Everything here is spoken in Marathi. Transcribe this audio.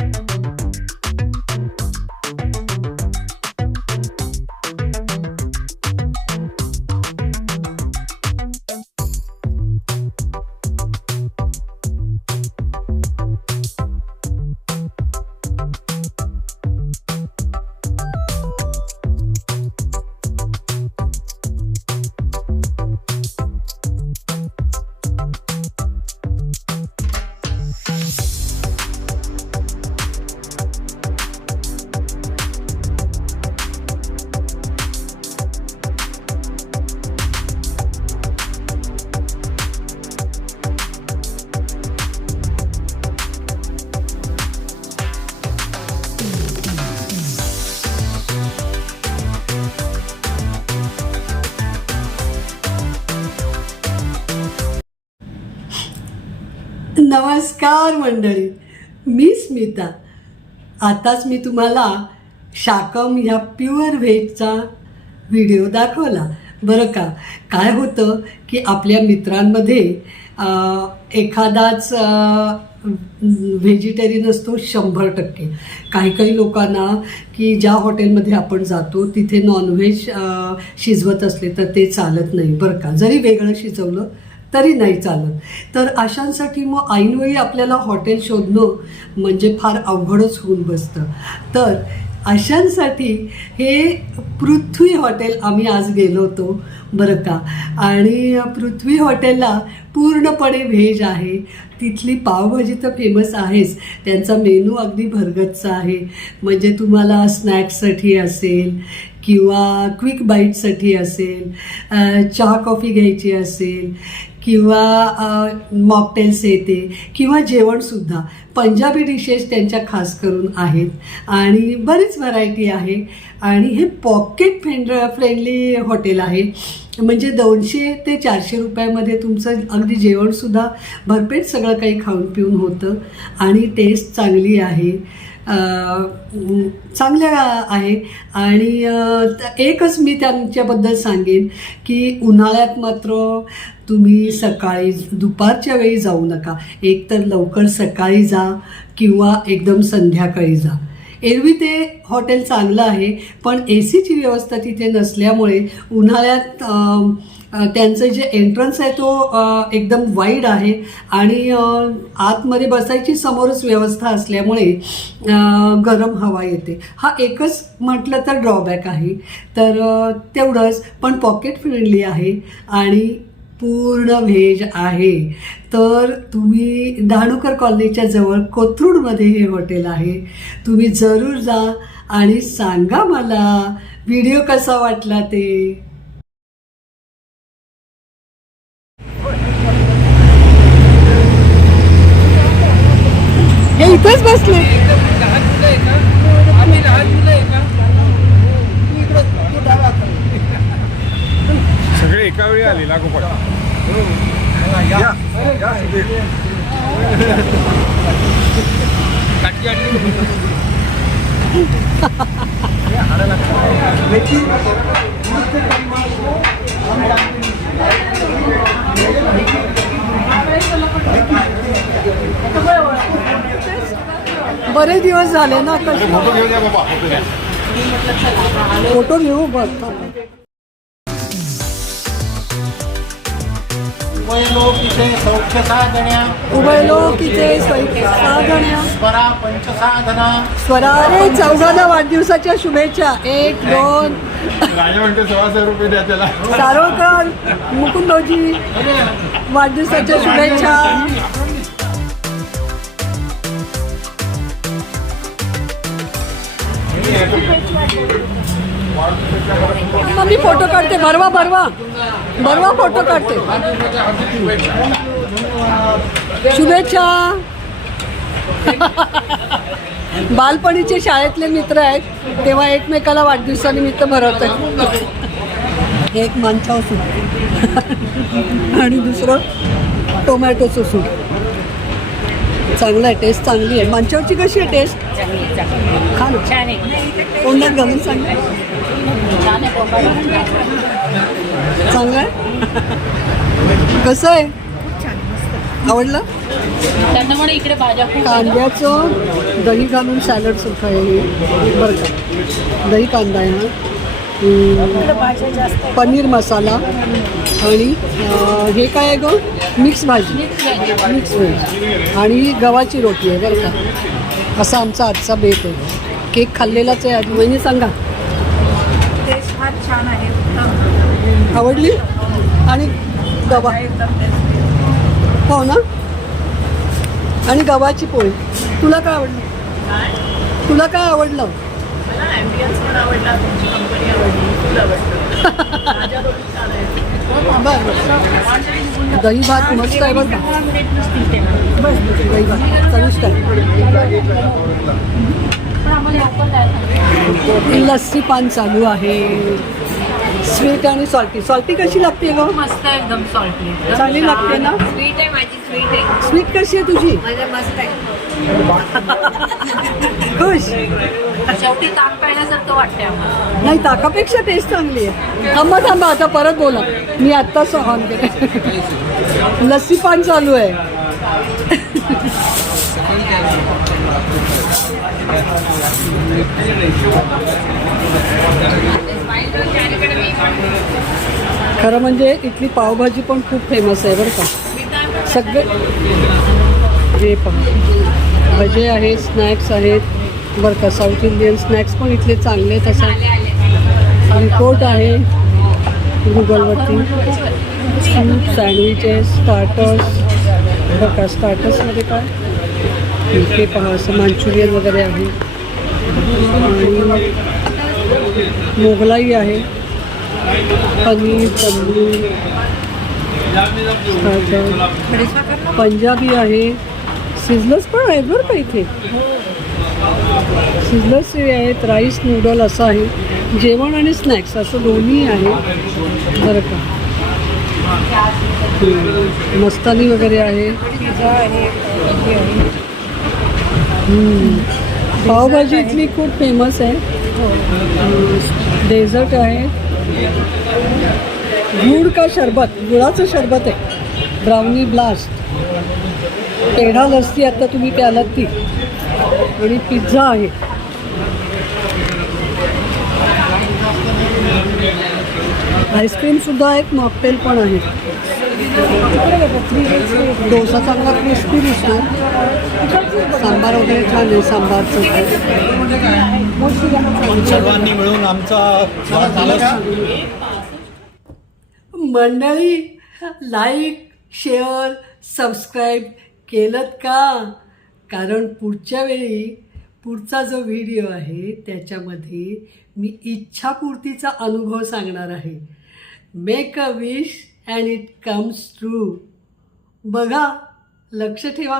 you नमस्कार मंडळी मी स्मिता. आताच मी तुम्हाला शाकम ह्या प्युअर व्हेजचा व्हिडिओ दाखवला. बरं का? काय होतं की आपल्या मित्रांमध्ये एखादाच व्हेजिटेरियन असतो शंभर टक्के. काही काही लोकांना की ज्या हॉटेलमध्ये आपण जातो तिथे नॉनव्हेज शिजवत असले तर ते चालत नाही. बरं का? जरी वेगळं शिजवलं तरी नाही चालत. तर अशांसाठी मग ऐनवेळी आपल्याला हॉटेल शोधणं म्हणजे फार अवघडच होऊन बसतं. तर अशांसाठी हे पृथ्वी हॉटेल आम्ही आज गेलो होतो बरं का. आणि पृथ्वी हॉटेलला पूर्णपणे व्हेज आहे. तिथली पावभाजी तर फेमस आहेच. त्यांचा मेनू अगदी भरगतचा आहे. म्हणजे तुम्हाला स्नॅक्ससाठी असेल किंवा क्विक बाईटसाठी असेल चहा कॉफी घ्यायची असेल किंवा मॉकटेल्स येते किंवा जेवणसुद्धा पंजाबी डिशेस त्यांच्या खास करून आहेत. आणि बरीच व्हरायटी आहे. आणि हे पॉकेट फ्रेंड फ्रेंडली हॉटेल आहे. म्हणजे दोनशे ते चारशे रुपयामध्ये तुमचं अगदी जेवणसुद्धा भरपेट सगळं काही खाऊन पिऊन होतं. आणि टेस्ट चांगली आहे. चांगल्या आहे. आणि एकच मी त्यांच्याबद्दल सांगेन की उन्हाळ्यात मात्र तुम्ही सकाळी दुपारच्या वेळी जाऊ नका. एकतर लवकर सकाळी जा किंवा एकदम संध्याकाळी जा. एरवी ते हॉटेल चांगलं आहे पण ए सीची व्यवस्था तिथे नसल्यामुळे उन्हाळ्यात त्यांचं जे एंट्रन्स आहे तो एकदम वाईड आहे आणि आतमध्ये बसायची समोरच व्यवस्था असल्यामुळे गरम हवा येते. हा एकच म्हटलं तर ड्रॉबॅक आहे. तर तेवढंच पण पॉकेट फ्रेंडली आहे आणि पूर्ण व्हेज आहे. तर तुम्ही डहाणूकर कॉलनीच्या जवळ कोथरूडमध्ये हे हॉटेल आहे. तुम्ही जरूर जा आणि सांगा मला व्हिडिओ कसा वाटला ते? हे इथंच बसले. सगळे एका वेळी आले लागोपाठ बरेच दिवस झाले ना फोटो घेऊ बघ वैलोकिते सौख्य साधन्या उभयलो किती साधण्या स्वरा पंचसाधना. स्वरा रे चौघाला वाढदिवसाच्या शुभेच्छा. एक दोन. राजा म्हणते सव्वाशे रुपये द्या त्याला. सारोळकर मुकुंदोजी वाढदिवसाच्या शुभेच्छा. मम्मी मी फोटो काढते भरवा भरवा. भरवा फोटो काढते. शुभेच्छा. बालपणीचे शाळेतले मित्र आहेत तेव्हा एकमेकाला वाढदिवसानिमित्त भरवत आहेत एक मांचाव सूप आणि दुसरं टोमॅटोचं सूप चांगलं आहे टेस्ट चांगली आहे. मांचावची कशी आहे टेस्ट खा ना छान आहे तोंडात घालून सांग. छान आहे पोपट. चांगलं? आहे कसं आहे? आवडलं? म्हणा इकडे भाज्या. कांद्याचं दही घालून सॅलड सुद्धा आहे. बरं का? दही कांदा आहे जास्त पनीर मसाला आणि हे काय आहे गं? मिक्स भाजी. Mix veg. आणि गव्हाची रोटी आहे बरं का? असा आमचा आजचा बेत आहे. केक खाल्लेलाच आहे आधी वहिनी सांगा. टेस्ट फार छान आहे. उत्तम आवडली? आणि गवा. एकदम टेस्टी हो ना? आणि गव्हाची पोळी. तुला काय आवडलं? तुला काय आवडलं? मला ॲम्बियन्स पण आवडला. तुमची कंपनी आवडली. फुल आवडतं दही भात मस्त आहे बघ बस दही भात चविष्ट आहे. लस्सी पान चालू आहे. स्वीट आणि सॉल्टी. सॉल्टी कशी लागते गं? मस्त आहे एकदम सॉल्टी. चांगली लागते ना? स्वीट आहे माझी स्वीट आहे. स्वीट कशी आहे तुझी? मस्त आहे. खुश? शेवटी ताक प्यायल्यासारखं वाटतंय आम्हाला. नाही ताकापेक्षा टेस्ट चांगली आहे. थांबा थांबा आता परत बोला. मी आत्ताच ऑन केले. लस्सी पान चालू आहे. खरं म्हणजे इथली पावभाजी पण खूप फेमस आहे बरं का. सगळे हे पहा. भजे आहेत स्नॅक्स आहेत. बरं का साऊथ इंडियन स्नॅक्स पण इथले चांगले आहेत असं रिपोर्ट आहे गुगलवरती. सूप सँडविचेस स्टार्टर्स बरं का स्टार्टर्समध्ये काय? हे पहा असं मांचुरियन वगैरे आहे. आणि मोगलाई आहे. पनीर starter. पंजाबी आहे. सिझलर्स पण आहेत बरं का इथे? सिझलर्स हे आहेत राईस नूडल असं आहे. जेवण आणि स्नॅक्स असं दोन्ही आहे. बरं का. मस्तानी वगैरे आहे. पावभाजी इथली खूप फेमस आहे. डेझर्ट आहे. गुड का शरबत? गुळाचं शरबत आहे. ब्राउनी ब्लास्ट पेढा लस्सी आता तुम्ही प्यालात ती. आणि पिझ्झा आहे. आईस्क्रीम सुद्धा आहेत मॉकटेल पण आहे. डोसा चांगला क्रिस्पी दिसतो सांबार वगैरे छान आहे सांबारचं सर्वांनी मिळून आमचा मंडळी लाईक शेअर सबस्क्राईब केलं का? कारण पुढच्या वेळी पुढचा जो व्हिडिओ आहे त्याच्यामध्ये मी इच्छापूर्तीचा अनुभव सांगणार आहे. Make a wish and it comes true बघा लक्ष ठेवा.